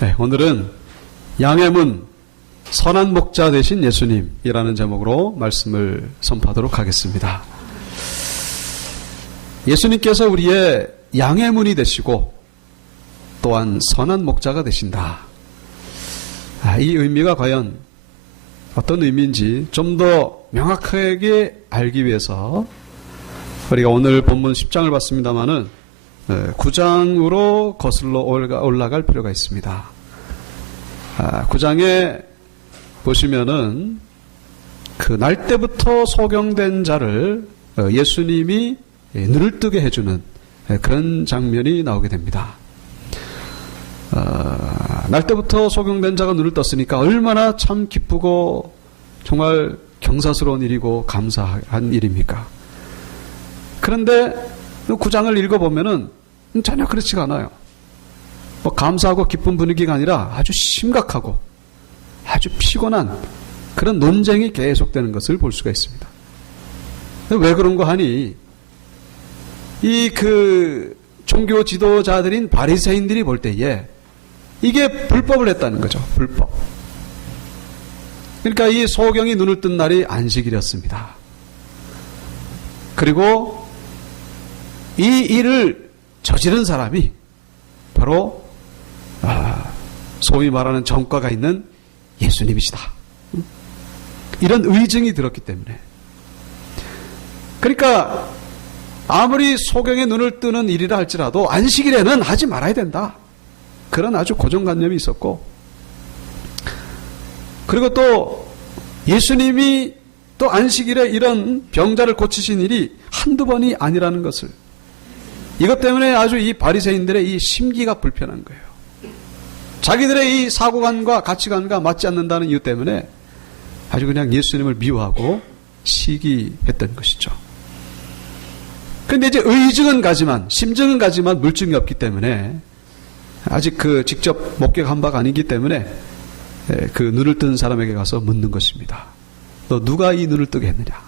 네, 오늘은 양의 문, 선한 목자 되신 예수님이라는 제목으로 말씀을 선포하도록 하겠습니다. 예수님께서 우리의 양의 문이 되시고 또한 선한 목자가 되신다. 이 의미가 과연 어떤 의미인지 좀 더 명확하게 알기 위해서 우리가 오늘 본문 10장을 봤습니다마는 9장으로 거슬러 올라갈 필요가 있습니다. 9장에 보시면은 그 날 때부터 소경된 자를 예수님이 눈을 뜨게 해주는 그런 장면이 나오게 됩니다. 날 때부터 소경된 자가 눈을 떴으니까 얼마나 참 기쁘고 정말 경사스러운 일이고 감사한 일입니까? 그런데 9장을 읽어보면은 전혀 그렇지가 않아요. 뭐 감사하고 기쁜 분위기가 아니라 아주 심각하고 아주 피곤한 그런 논쟁이 계속되는 것을 볼 수가 있습니다. 왜 그런가 하니 이 종교 지도자들인 바리새인들이 볼 때에 이게 불법을 했다는 거죠. 불법. 그러니까 이 소경이 눈을 뜬 날이 안식일이었습니다. 그리고 이 일을 저지른 사람이 바로 소위 말하는 전과가 있는 예수님이시다. 이런 의증이 들었기 때문에. 그러니까 아무리 소경의 눈을 뜨는 일이라 할지라도 안식일에는 하지 말아야 된다. 그런 아주 고정관념이 있었고, 그리고 또 예수님이 또 안식일에 이런 병자를 고치신 일이 한두 번이 아니라는 것을, 이것 때문에 아주 이 바리새인들의 이 심기가 불편한 거예요. 자기들의 이 사고관과 가치관과 맞지 않는다는 이유 때문에 아주 그냥 예수님을 미워하고 시기했던 것이죠. 그런데 이제 의증은 가지만, 심증은 가지만 물증이 없기 때문에, 아직 직접 목격한 바가 아니기 때문에 그 눈을 뜬 사람에게 가서 묻는 것입니다. 너 누가 이 눈을 뜨게 했느냐?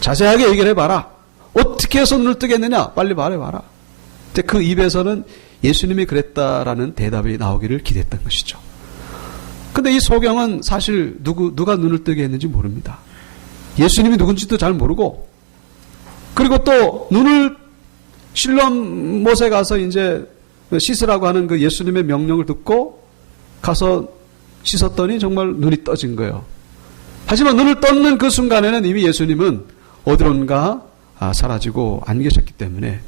자세하게 얘기를 해봐라. 어떻게 해서 눈을 뜨게 했느냐? 빨리 말해봐라. 그 입에서는 예수님이 그랬다라는 대답이 나오기를 기대했던 것이죠. 근데 이 소경은 사실 누가 눈을 뜨게 했는지 모릅니다. 예수님이 누군지도 잘 모르고, 그리고 또 눈을 실로암 못에 가서 이제 씻으라고 하는 그 예수님의 명령을 듣고 가서 씻었더니 정말 눈이 떠진 거예요. 하지만 눈을 떴는 그 순간에는 이미 예수님은 어디론가 사라지고 안 계셨기 때문에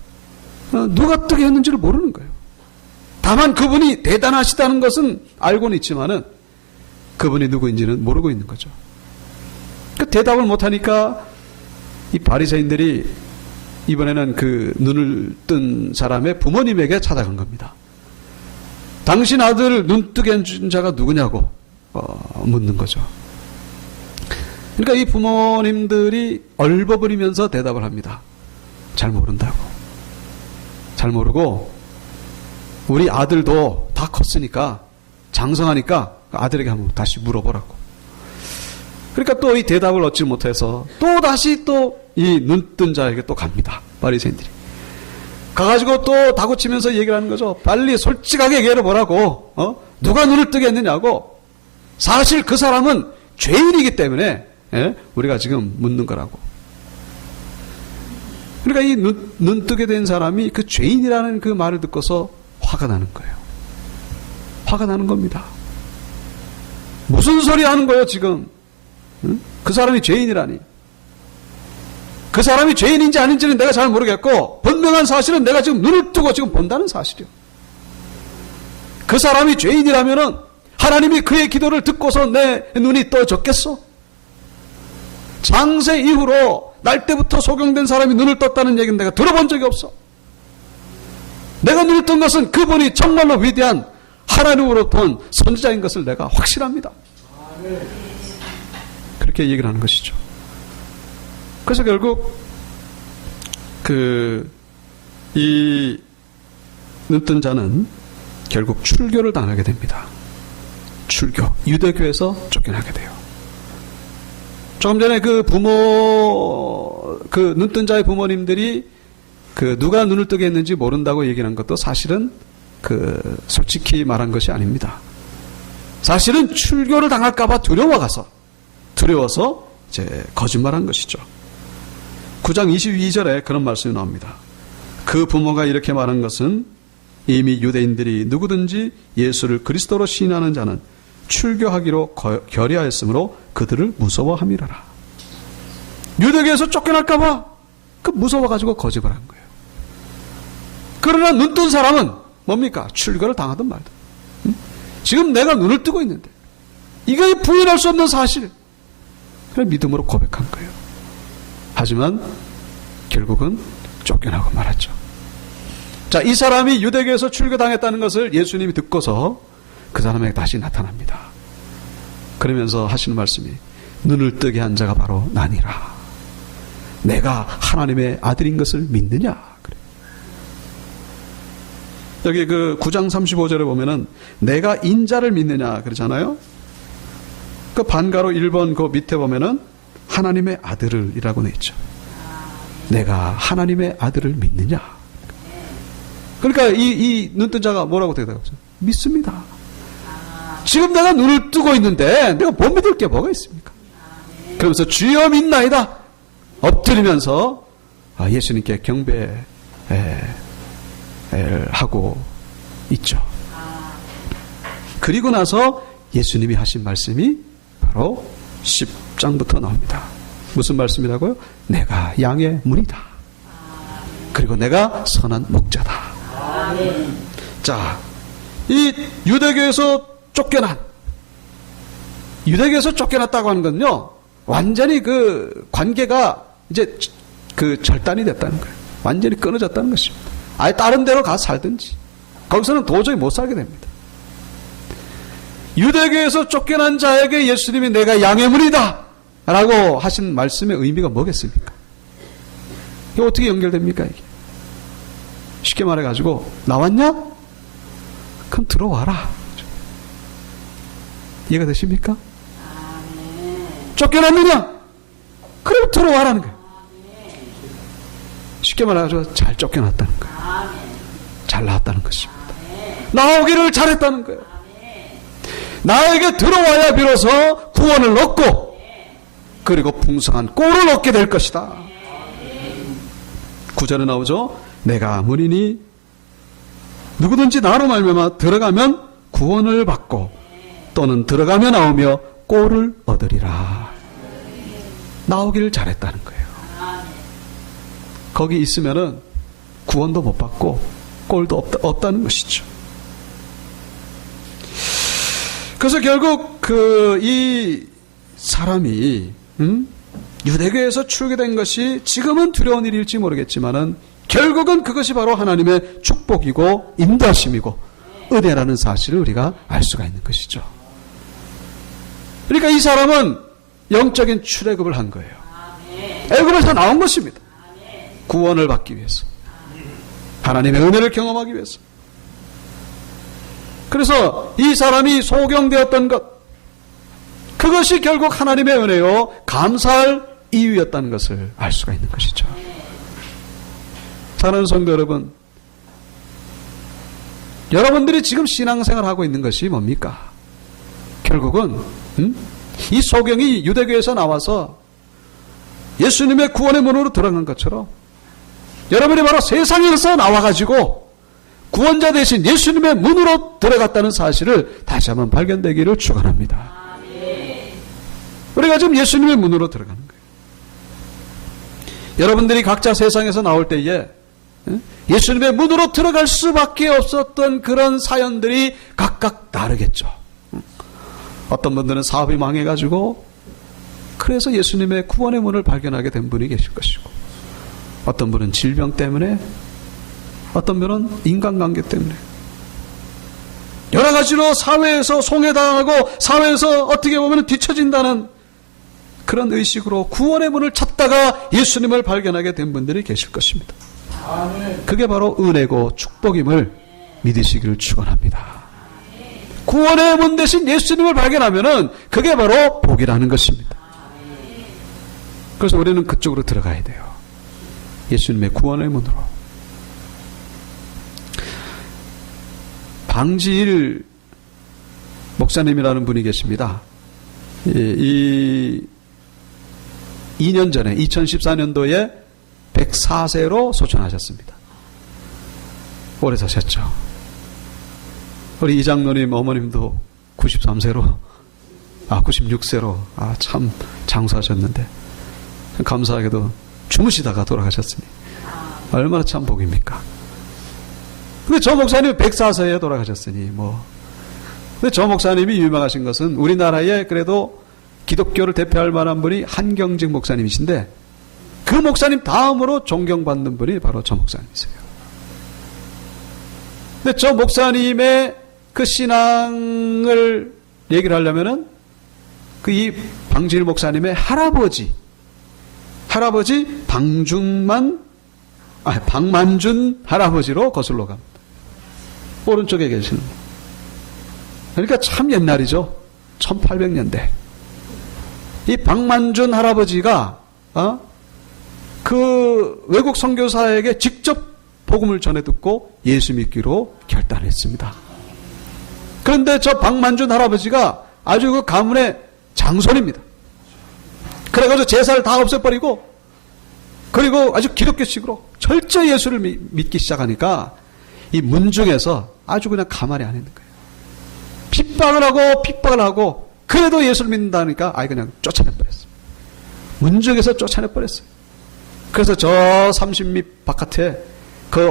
누가 뜨게 했는지를 모르는 거예요. 다만 그분이 대단하시다는 것은 알고는 있지만은 그분이 누구인지는 모르고 있는 거죠. 그 대답을 못하니까 이 바리새인들이 이번에는 그 눈을 뜬 사람의 부모님에게 찾아간 겁니다. 당신 아들 눈 뜨게 해준 자가 누구냐고 묻는 거죠. 그러니까 이 부모님들이 얼버무리면서 대답을 합니다. 잘 모른다고. 잘 모르고 우리 아들도 다 컸으니까 장성하니까 아들에게 한번 다시 물어보라고. 그러니까 또 이 대답을 얻지 못해서 또 다시 또 이 눈 뜬 자에게 또 갑니다. 바리새인들이. 가가지고 또 다구치면서 얘기를 하는 거죠. 빨리 솔직하게 얘기해 보라고. 누가 눈을 뜨게 했느냐고. 사실 그 사람은 죄인이기 때문에 우리가 지금 묻는 거라고. 그러니까 이 눈 뜨게 된 사람이 그 죄인이라는 그 말을 듣고서 화가 나는 거예요. 화가 나는 겁니다. 무슨 소리 하는 거예요 지금. 그 사람이 죄인이라니. 그 사람이 죄인인지 아닌지는 내가 잘 모르겠고, 분명한 사실은 내가 지금 눈을 뜨고 지금 본다는 사실이요. 그 사람이 죄인이라면은 하나님이 그의 기도를 듣고서 내 눈이 떠졌겠어? 창세 이후로 날 때부터 소경된 사람이 눈을 떴다는 얘기는 내가 들어본 적이 없어. 내가 눈을 뜬 것은 그분이 정말로 위대한 하나님으로부터 온 선지자인 것을 내가 확실합니다. 그렇게 얘기를 하는 것이죠. 그래서 결국 이 눈뜬 자는 결국 출교를 당하게 됩니다. 출교. 유대교에서 쫓겨나게 돼요. 조금 전에 그 눈뜬 자의 부모님들이 누가 눈을 뜨게 했는지 모른다고 얘기한 것도 사실은 솔직히 말한 것이 아닙니다. 사실은 출교를 당할까봐 두려워서 이제 거짓말한 것이죠. 9장 22절에 그런 말씀이 나옵니다. 그 부모가 이렇게 말한 것은 이미 유대인들이 누구든지 예수를 그리스도로 시인하는 자는 출교하기로 결의하였으므로 그들을 무서워함이라라. 유대교에서 쫓겨날까봐 무서워가지고 거짓말한 거예요. 그러나 눈 뜬 사람은 뭡니까? 출교를 당하든 말든. 지금 내가 눈을 뜨고 있는데 이거 부인할 수 없는 사실. 그래 믿음으로 고백한 거예요. 하지만 결국은 쫓겨나고 말았죠. 자, 이 사람이 유대교에서 출교당했다는 것을 예수님이 듣고서 그 사람에게 다시 나타납니다. 그러면서 하시는 말씀이 눈을 뜨게 한 자가 바로 나니라. 내가 하나님의 아들인 것을 믿느냐? 그래. 여기 9장 35절에 보면은 내가 인자를 믿느냐 그러잖아요. 그 반가로 1번 그 밑에 보면은 하나님의 아들을 이라고 돼 있죠. 내가 하나님의 아들을 믿느냐? 그러니까 이 눈뜬 자가 뭐라고 대답하죠? 믿습니다. 지금 내가 눈을 뜨고 있는데 내가 못 믿을 게 뭐가 있습니까? 그러면서 주여 믿나이다 엎드리면서 예수님께 경배를 하고 있죠. 그리고 나서 예수님이 하신 말씀이 바로 10장부터 나옵니다. 무슨 말씀이라고요? 내가 양의 문이다. 그리고 내가 선한 목자다. 자, 이 유대교에서 쫓겨났다고 하는 건요, 완전히 관계가 이제 절단이 됐다는 거예요. 완전히 끊어졌다는 것입니다. 아예 다른 데로 가서 살든지, 거기서는 도저히 못 살게 됩니다. 유대교에서 쫓겨난 자에게 예수님이 내가 양의 문이다 라고 하신 말씀의 의미가 뭐겠습니까? 이게 어떻게 연결됩니까? 이게? 쉽게 말해가지고 나왔냐? 그럼 들어와라. 이해가 되십니까? 쫓겨났느냐? 그럼 들어와라는 거예요. 쉽게 말해가지고 잘 쫓겨났다는 거예요. 잘 나왔다는 것입니다. 나오기를 잘했다는 거예요. 나에게 들어와야 비로소 구원을 얻고 그리고 풍성한 꼴을 얻게 될 것이다. 9절에 나오죠. 내가 문이니 누구든지 나로 말미암아 들어가면 구원을 받고 또는 들어가며 나오며 꼴을 얻으리라. 나오기를 잘했다는 거예요. 거기 있으면은 구원도 못 받고 꼴도 없다는 것이죠. 그래서 결국 이 사람이 유대교에서 출교된 것이 지금은 두려운 일일지 모르겠지만은 결국은 그것이 바로 하나님의 축복이고 인도하심이고 은혜라는 사실을 우리가 알 수가 있는 것이죠. 그러니까 이 사람은 영적인 출애굽을 한 거예요. 애굽에서 나온 것입니다. 구원을 받기 위해서, 하나님의 은혜를 경험하기 위해서. 그래서 이 사람이 소경되었던 것, 그것이 결국 하나님의 은혜요 감사할 이유였다는 것을 알 수가 있는 것이죠. 사랑하는 성도 여러분, 여러분들이 지금 신앙생활하고 있는 것이 뭡니까? 결국은 이 소경이 유대교에서 나와서 예수님의 구원의 문으로 들어간 것처럼 여러분이 바로 세상에서 나와가지고 구원자 대신 예수님의 문으로 들어갔다는 사실을 다시 한번 발견되기를 축원합니다. 우리가 지금 예수님의 문으로 들어가는 거예요. 여러분들이 각자 세상에서 나올 때에 예수님의 문으로 들어갈 수밖에 없었던 그런 사연들이 각각 다르겠죠. 어떤 분들은 사업이 망해가지고 그래서 예수님의 구원의 문을 발견하게 된 분이 계실 것이고, 어떤 분은 질병 때문에, 어떤 분은 인간관계 때문에, 여러 가지로 사회에서 송해당하고 사회에서 어떻게 보면 뒤처진다는 그런 의식으로 구원의 문을 찾다가 예수님을 발견하게 된 분들이 계실 것입니다. 그게 바로 은혜고 축복임을 믿으시기를 축원합니다. 구원의 문 대신 예수님을 발견하면은 그게 바로 복이라는 것입니다. 그래서 우리는 그쪽으로 들어가야 돼요. 예수님의 구원의 문으로. 방지일 목사님이라는 분이 계십니다. 이 2년 전에 2014년도에 104세로 소천하셨습니다. 오래 사셨죠. 우리 이장로님 어머님도 93세로 96세로 참 장수하셨는데 감사하게도 주무시다가 돌아가셨으니 얼마나 참 복입니까? 근데 저 목사님은 104세에 돌아가셨으니 근데 저 목사님이 유명하신 것은 우리나라에 그래도 기독교를 대표할 만한 분이 한경직 목사님이신데 그 목사님 다음으로 존경받는 분이 바로 저 목사님이세요. 근데 저 목사님의 그 신앙을 얘기를 하려면은 이 방지일 목사님의 할아버지 박만준 할아버지로 거슬러 갑니다. 오른쪽에 계시는. 그러니까 참 옛날이죠. 1800년대. 이 박만준 할아버지가 그 외국 선교사에게 직접 복음을 전해 듣고 예수 믿기로 결단했습니다. 그런데 저 박만준 할아버지가 아주 그 가문의 장손입니다. 그래가지고 제사를 다 없애버리고 그리고 아주 기독교식으로 철저히 예수를 믿기 시작하니까 이 문중에서 아주 그냥 가만히 안 있는 거예요. 핍박을 하고 그래도 예수를 믿는다니까 그냥 쫓아내버렸어요. 문중에서 쫓아내버렸어요. 그래서 저 30리 바깥에 그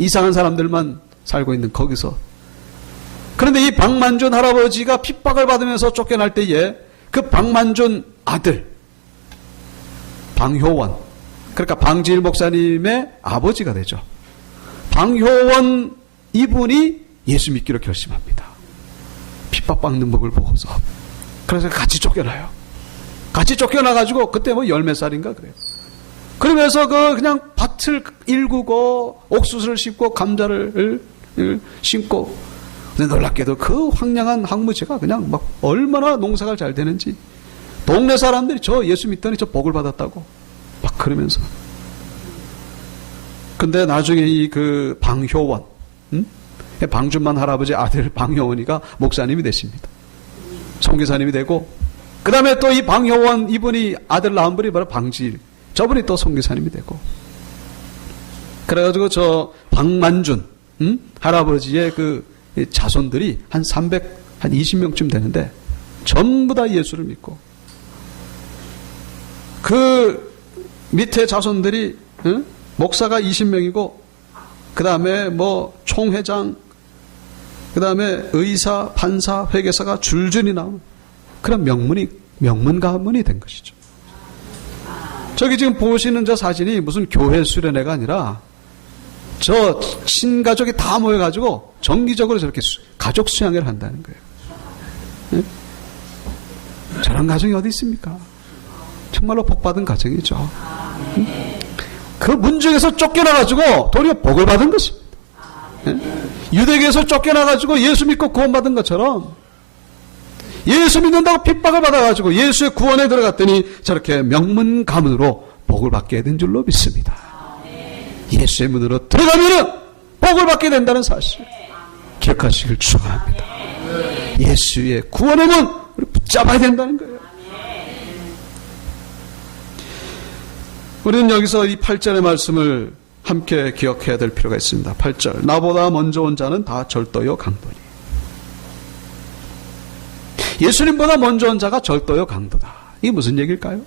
이상한 사람들만 살고 있는 거기서. 그런데 이 박만준 할아버지가 핍박을 받으면서 쫓겨날 때에 그 박만준 아들 방효원, 그러니까 방지일 목사님의 아버지가 되죠. 방효원 이분이 예수 믿기로 결심합니다. 핍박받는 법을 보고서. 그래서 같이 쫓겨나요. 같이 쫓겨나가지고 그때 열 몇 살인가 그래요. 그러면서 그냥 밭을 일구고 옥수수를 심고 감자를 심고. 근데 놀랍게도 그 황량한 항무지가 그냥 얼마나 농사가 잘 되는지 동네 사람들이 저 예수 믿더니 저 복을 받았다고 막 그러면서. 근데 나중에 이 그 방효원, 방준만 할아버지 아들 방효원이가 목사님이 되십니다. 선교사님이 되고, 그 다음에 또 이 방효원 이분이 아들 낳은 분이 바로 방지일, 저분이 또 선교사님이 되고. 그래가지고 저 박만준 할아버지의 그 자손들이 한 20명쯤 되는데 전부 다 예수를 믿고, 그 밑에 자손들이 목사가 20명이고 그 다음에 총회장, 그 다음에 의사, 판사, 회계사가 줄줄이 나오는 그런 명문 가문이 된 것이죠. 저기 지금 보시는 저 사진이 무슨 교회 수련회가 아니라 저 친가족이 다 모여가지고 정기적으로 저렇게 가족 수양회를 한다는 거예요. 네? 저런 가정이 어디 있습니까? 정말로 복받은 가정이죠. 그 문중에서 쫓겨나가지고 도리어 복을 받은 것입니다. 네? 유대교에서 쫓겨나가지고 예수 믿고 구원받은 것처럼 예수 믿는다고 핍박을 받아가지고 예수의 구원에 들어갔더니 저렇게 명문 가문으로 복을 받게 된 줄로 믿습니다. 예수의 문으로 들어가면은 복을 받게 된다는 사실 기억하시길 축원합니다. 예수의 구원의 문 우리 붙잡아야 된다는 거예요. 우리는 여기서 이 8절의 말씀을 함께 기억해야 될 필요가 있습니다. 8절, 나보다 먼저 온 자는 다 절도요 강도니. 예수님보다 먼저 온 자가 절도요 강도다. 이게 무슨 얘기일까요?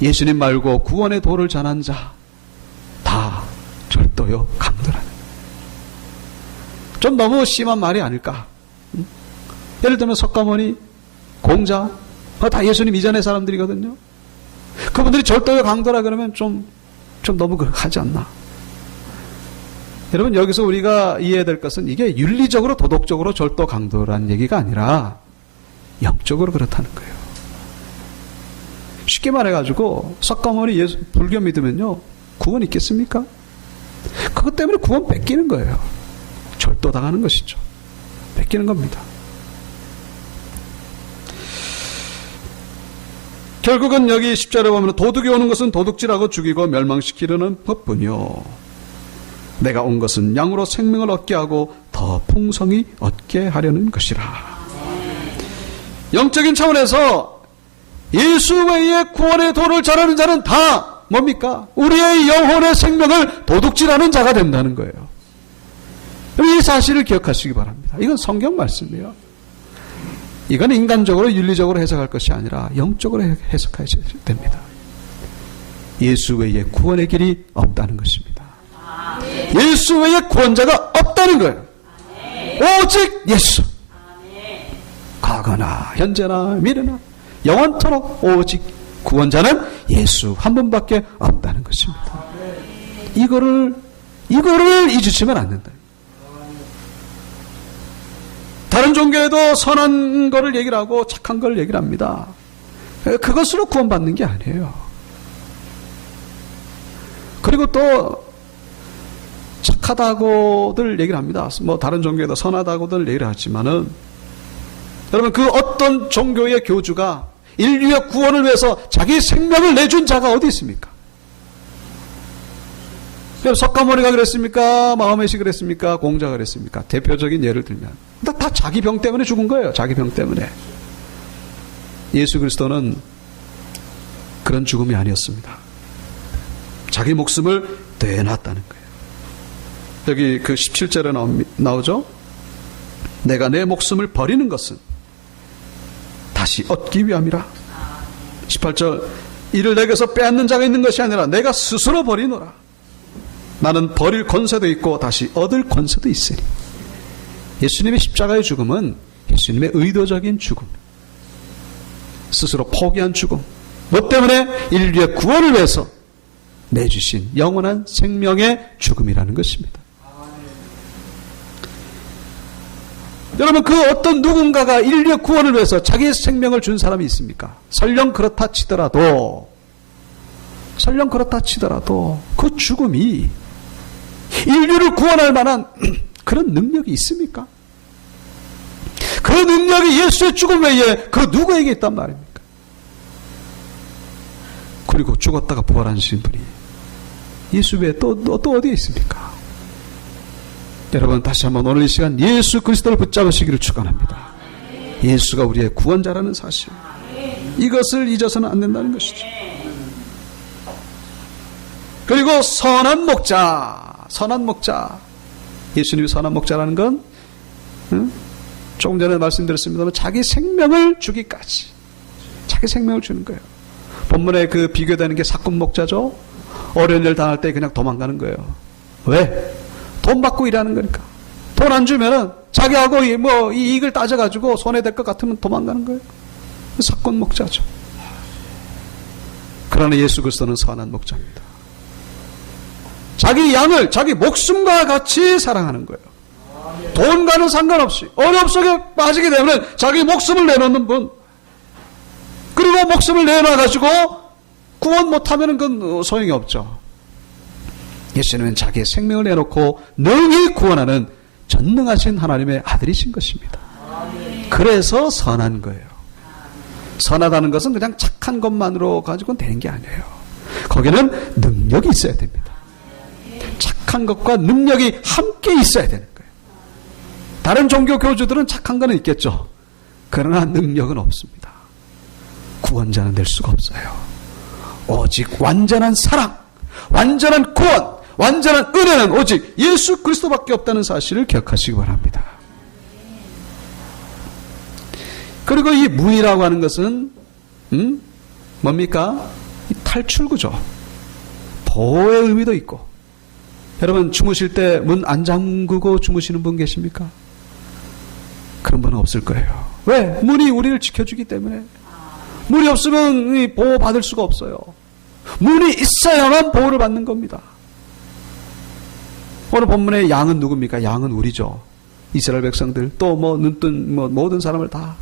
예수님 말고 구원의 도를 전한 자 다 절도요 강도라는. 좀 너무 심한 말이 아닐까? 예를 들면 석가모니, 공자 다 예수님 이전의 사람들이거든요. 그분들이 절도요 강도라 그러면 좀 너무 하지 않나? 여러분, 여기서 우리가 이해해야 될 것은 이게 윤리적으로 도덕적으로 절도 강도라는 얘기가 아니라 영적으로 그렇다는 거예요. 쉽게 말해가지고 석가모니 불교 믿으면요 구원 있겠습니까? 그것 때문에 구원 뺏기는 거예요. 절도당하는 것이죠. 뺏기는 겁니다. 결국은 여기 10절에 보면 도둑이 오는 것은 도둑질하고 죽이고 멸망시키려는 법뿐이요. 내가 온 것은 양으로 생명을 얻게 하고 더 풍성히 얻게 하려는 것이라. 영적인 차원에서 예수 외에 구원의 도를 잘하는 자는 다 뭡니까? 우리의 영혼의 생명을 도둑질하는 자가 된다는 거예요. 이 사실을 기억하시기 바랍니다. 이건 성경 말씀이에요. 이건 인간적으로 윤리적으로 해석할 것이 아니라 영적으로 해석하셔야 됩니다. 예수 외에 구원의 길이 없다는 것입니다. 예수 외에 구원자가 없다는 거예요. 오직 예수. 과거나 현재나 미래나 영원토록 오직 구원자는 예수 한 분밖에 없다는 것입니다. 이거를 잊으시면 안 된다. 다른 종교에도 선한 거를 얘기를 하고 착한 걸 얘기를 합니다. 그것으로 구원받는 게 아니에요. 그리고 또 착하다고들 얘기를 합니다. 뭐 다른 종교에도 선하다고들 얘기를 하지만은 여러분, 그 어떤 종교의 교주가 인류의 구원을 위해서 자기 생명을 내준 자가 어디 있습니까? 석가모니가 그랬습니까? 마호메시 그랬습니까? 공자가 그랬습니까? 대표적인 예를 들면 다 자기 병 때문에 죽은 거예요. 자기 병 때문에. 예수 그리스도는 그런 죽음이 아니었습니다. 자기 목숨을 내놨다는 거예요. 여기 그 17절에 나오죠? 내가 내 목숨을 버리는 것은 다시 얻기 위함이라. 18절, 이를 내게서 빼앗는 자가 있는 것이 아니라 내가 스스로 버리노라. 나는 버릴 권세도 있고 다시 얻을 권세도 있으니. 예수님의 십자가의 죽음은 예수님의 의도적인 죽음, 스스로 포기한 죽음, 뭐 때문에? 인류의 구원을 위해서 내주신 영원한 생명의 죽음이라는 것입니다. 여러분, 그 어떤 누군가가 인류의 구원을 위해서 자기의 생명을 준 사람이 있습니까? 설령 그렇다 치더라도 그 죽음이 인류를 구원할 만한 그런 능력이 있습니까? 그 능력이 예수의 죽음 외에 그 누구에게 있단 말입니까? 그리고 죽었다가 부활하신 분이 예수 외에 또 어디에 있습니까? 여러분, 다시 한번 오늘 이 시간 예수 그리스도를 붙잡으시기를 축원합니다. 예수가 우리의 구원자라는 사실, 이것을 잊어서는 안 된다는 것이죠. 그리고 선한 목자. 예수님이 선한 목자라는 건 조금 전에 말씀드렸습니다만 자기 생명을 주기까지 자기 생명을 주는 거예요. 본문에 그 비교되는 게 사꾼 목자죠. 어려운 일 당할 때 그냥 도망가는 거예요. 왜? 돈 받고 일하는 거니까. 돈 안 주면은 자기하고 뭐 이익을 따져가지고 손해될 것 같으면 도망가는 거예요. 사꾼 목자죠. 그러나 예수 그리스도는 선한 목자입니다. 자기 양을 자기 목숨과 같이 사랑하는 거예요. 돈과는 상관없이 어려움 속에 빠지게 되면 자기 목숨을 내놓는 분, 그리고 목숨을 내놔가지고 구원 못하면 그건 소용이 없죠. 예수님은 자기의 생명을 내놓고 능히 구원하는 전능하신 하나님의 아들이신 것입니다. 그래서 선한 거예요. 선하다는 것은 그냥 착한 것만으로 가지고는 되는 게 아니에요. 거기는 능력이 있어야 됩니다. 착한 것과 능력이 함께 있어야 되는 거예요. 다른 종교 교주들은 착한 거는 있겠죠. 그러나 능력은 없습니다. 구원자는 될 수가 없어요. 오직 완전한 사랑, 완전한 구원, 완전한 은혜는 오직 예수 그리스도밖에 없다는 사실을 기억하시기 바랍니다. 그리고 이 문이라고 하는 것은 뭡니까? 탈출구죠. 보호의 의미도 있고. 여러분, 주무실 때 문 안 잠그고 주무시는 분 계십니까? 그런 분은 없을 거예요. 왜? 문이 우리를 지켜주기 때문에. 문이 없으면 보호받을 수가 없어요. 문이 있어야만 보호를 받는 겁니다. 오늘 본문의 양은 누굽니까? 양은 우리죠. 이스라엘 백성들, 또 눈뜬 모든 사람을 다.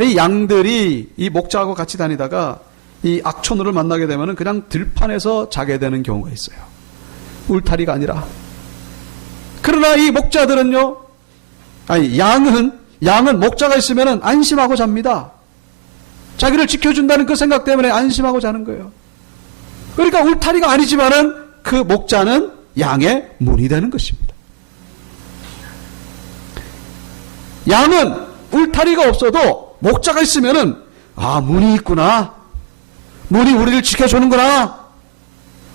이 양들이 이 목자하고 같이 다니다가 이 악촌으로 만나게 되면 그냥 들판에서 자게 되는 경우가 있어요. 울타리가 아니라. 그러나 이 목자들은요, 양은 목자가 있으면 안심하고 잡니다. 자기를 지켜준다는 그 생각 때문에 안심하고 자는 거예요. 그러니까 울타리가 아니지만은 그 목자는 양의 문이 되는 것입니다. 양은 울타리가 없어도 목자가 있으면은 문이 있구나, 문이 우리를 지켜주는구나,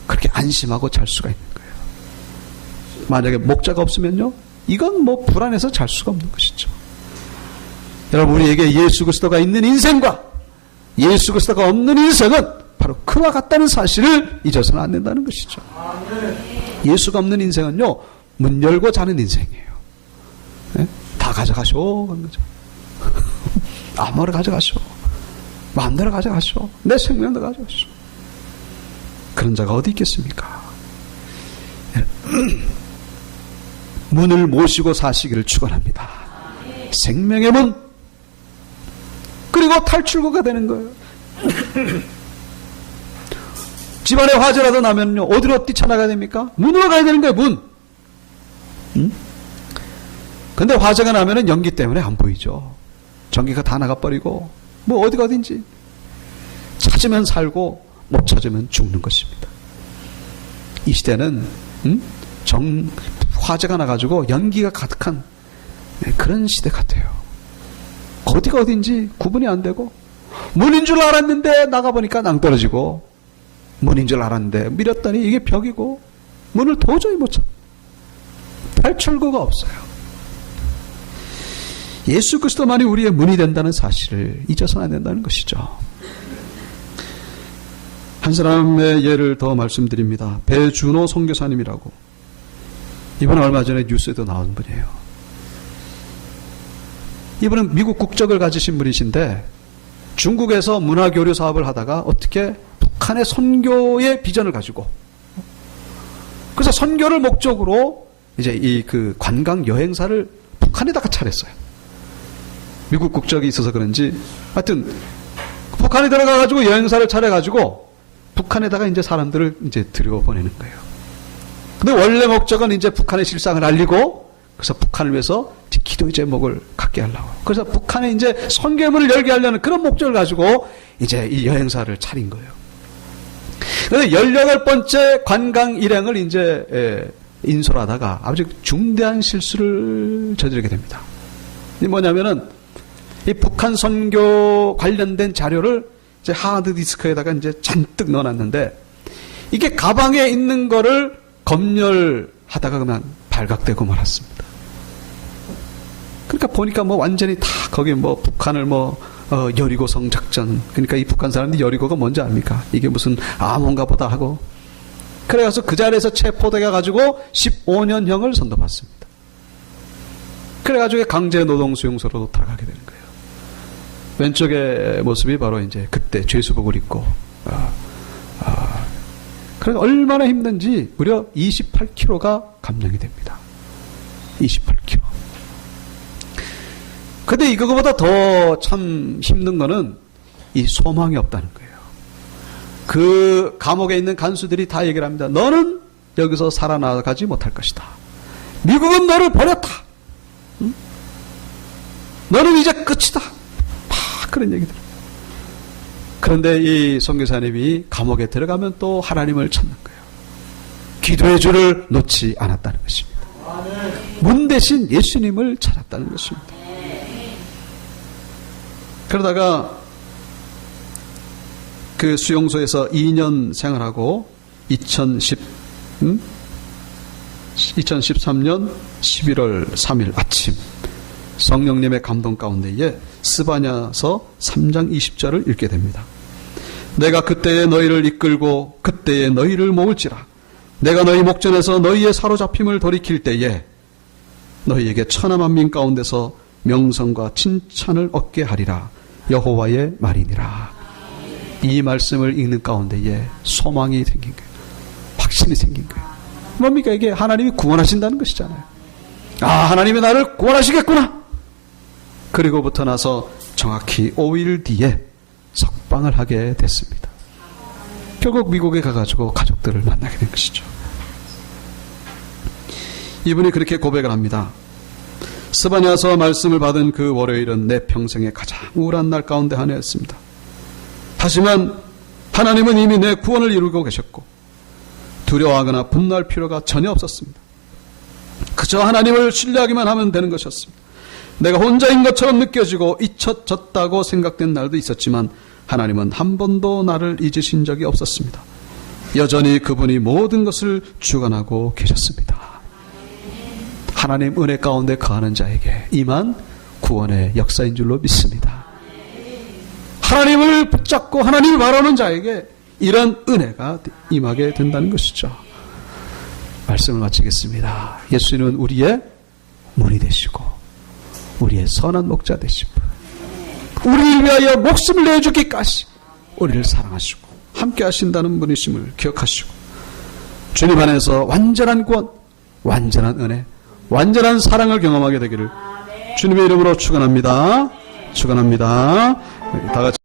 그렇게 안심하고 잘 수가 있는 거예요. 만약에 목자가 없으면요, 이건 뭐 불안해서 잘 수가 없는 것이죠. 여러분, 우리에게 예수 그리스도가 있는 인생과 예수 그리스도가 없는 인생은 바로 그와 같다는 사실을 잊어서는 안 된다는 것이죠. 예수가 없는 인생은요, 문 열고 자는 인생이에요. 네? 다 가져가쇼 그런 거죠. 아무거나 가져가쇼, 마음대로 가져가쇼, 내 생명도 가져가쇼. 그런 자가 어디 있겠습니까? 문을 모시고 사시기를 축원합니다. 생명의 문, 그리고 탈출구가 되는 거예요. 집안에 화재라도 나면요, 어디로 뛰쳐나가야 됩니까? 문으로 가야 되는 거예요, 문. 근데 화재가 나면은 연기 때문에 안 보이죠. 전기가 다 나가버리고, 뭐 어디가 어딘지. 찾으면 살고, 못 찾으면 죽는 것입니다. 이 시대는, 화재가 나가지고 연기가 가득한 그런 시대 같아요. 어디가 어딘지 구분이 안 되고, 문인 줄 알았는데 나가보니까 낭떠러지고, 문인 줄 알았는데 밀었더니 이게 벽이고, 문을 도저히 못 찾, 탈출구가 없어요. 예수 그리스도만이 우리의 문이 된다는 사실을 잊어서는 안 된다는 것이죠. 한 사람의 예를 더 말씀드립니다. 배준호 선교사님이라고, 이번에 얼마 전에 뉴스에도 나온 분이에요. 이분은 미국 국적을 가지신 분이신데 중국에서 문화교류 사업을 하다가 어떻게 북한의 선교의 비전을 가지고, 그래서 선교를 목적으로 이제 이 그 관광 여행사를 북한에다가 차렸어요. 미국 국적이 있어서 그런지 하여튼 북한에 들어가가지고 여행사를 차려가지고 북한에다가 이제 사람들을 이제 들여보내는 거예요. 근데 원래 목적은 이제 북한의 실상을 알리고, 그래서 북한을 위해서 기도의 제목을 갖게 하려고. 그래서 북한에 이제 선교문을 열게 하려는 그런 목적을 가지고 이제 이 여행사를 차린 거예요. 그래서 18번째 관광 일행을 이제 인솔하다가 아주 중대한 실수를 저지르게 됩니다. 이 뭐냐면은 이 북한 선교 관련된 자료를 이제 하드디스크에다가 이제 잔뜩 넣어놨는데, 이게 가방에 있는 거를 검열하다가 그만 발각되고 말았습니다. 그러니까 보니까 뭐 완전히 다 거기 뭐 북한을 여리고성 작전, 그러니까 이 북한 사람들이 여리고가 뭔지 압니까? 이게 무슨 암호인가 보다 하고, 그래서 그 자리에서 체포돼 가지고 15년형을 선고받습니다. 그래가지고 강제 노동 수용소로 들어가게 되는 거예요. 왼쪽의 모습이 바로 이제 그때 죄수복을 입고, 그래서 얼마나 힘든지 무려 28kg가 감량이 됩니다. 28kg. 근데 이거보다 더 참 힘든 거는 이 소망이 없다는 거예요. 그 감옥에 있는 간수들이 다 얘기를 합니다. 너는 여기서 살아나가지 못할 것이다. 미국은 너를 버렸다. 응? 너는 이제 끝이다. 그런 얘기들. 그런데 이 선교사님이 감옥에 들어가면 또 하나님을 찾는 거예요. 기도의 줄을 놓지 않았다는 것입니다. 문 대신 예수님을 찾았다는 것입니다. 그러다가 그 수용소에서 2년 생활하고 2013년 11월 3일 아침 성령님의 감동 가운데에 스바냐서 3장 20절을 읽게 됩니다. 내가 그때에 너희를 이끌고 그때에 너희를 모을지라. 내가 너희 목전에서 너희의 사로잡힘을 돌이킬 때에 너희에게 천하만민 가운데서 명성과 칭찬을 얻게 하리라. 여호와의 말이니라. 이 말씀을 읽는 가운데에 소망이 생긴 거예요. 확신이 생긴 거예요. 뭡니까? 이게 하나님이 구원하신다는 것이잖아요. 하나님이 나를 구원하시겠구나. 그리고부터 나서 정확히 5일 뒤에 석방을 하게 됐습니다. 결국 미국에 가가지고 가족들을 만나게 된 것이죠. 이분이 그렇게 고백을 합니다. 스바냐서 말씀을 받은 그 월요일은 내 평생의 가장 우울한 날 가운데 하나였습니다. 하지만 하나님은 이미 내 구원을 이루고 계셨고 두려워하거나 분노할 필요가 전혀 없었습니다. 그저 하나님을 신뢰하기만 하면 되는 것이었습니다. 내가 혼자인 것처럼 느껴지고 잊혀졌다고 생각된 날도 있었지만 하나님은 한 번도 나를 잊으신 적이 없었습니다. 여전히 그분이 모든 것을 주관하고 계셨습니다. 하나님 은혜 가운데 거하는 자에게 임한 구원의 역사인 줄로 믿습니다. 하나님을 붙잡고 하나님을 바라보는 자에게 이런 은혜가 임하게 된다는 것이죠. 말씀을 마치겠습니다. 예수님은 우리의 문이 되시고 우리의 선한 목자 되신 분, 우리를 위하여 목숨을 내주기까지 우리를 사랑하시고 함께 하신다는 분이심을 기억하시고 주님 안에서 완전한 구원, 완전한 은혜, 완전한 사랑을 경험하게 되기를 주님의 이름으로 축원합니다. 축원합니다. 다 같이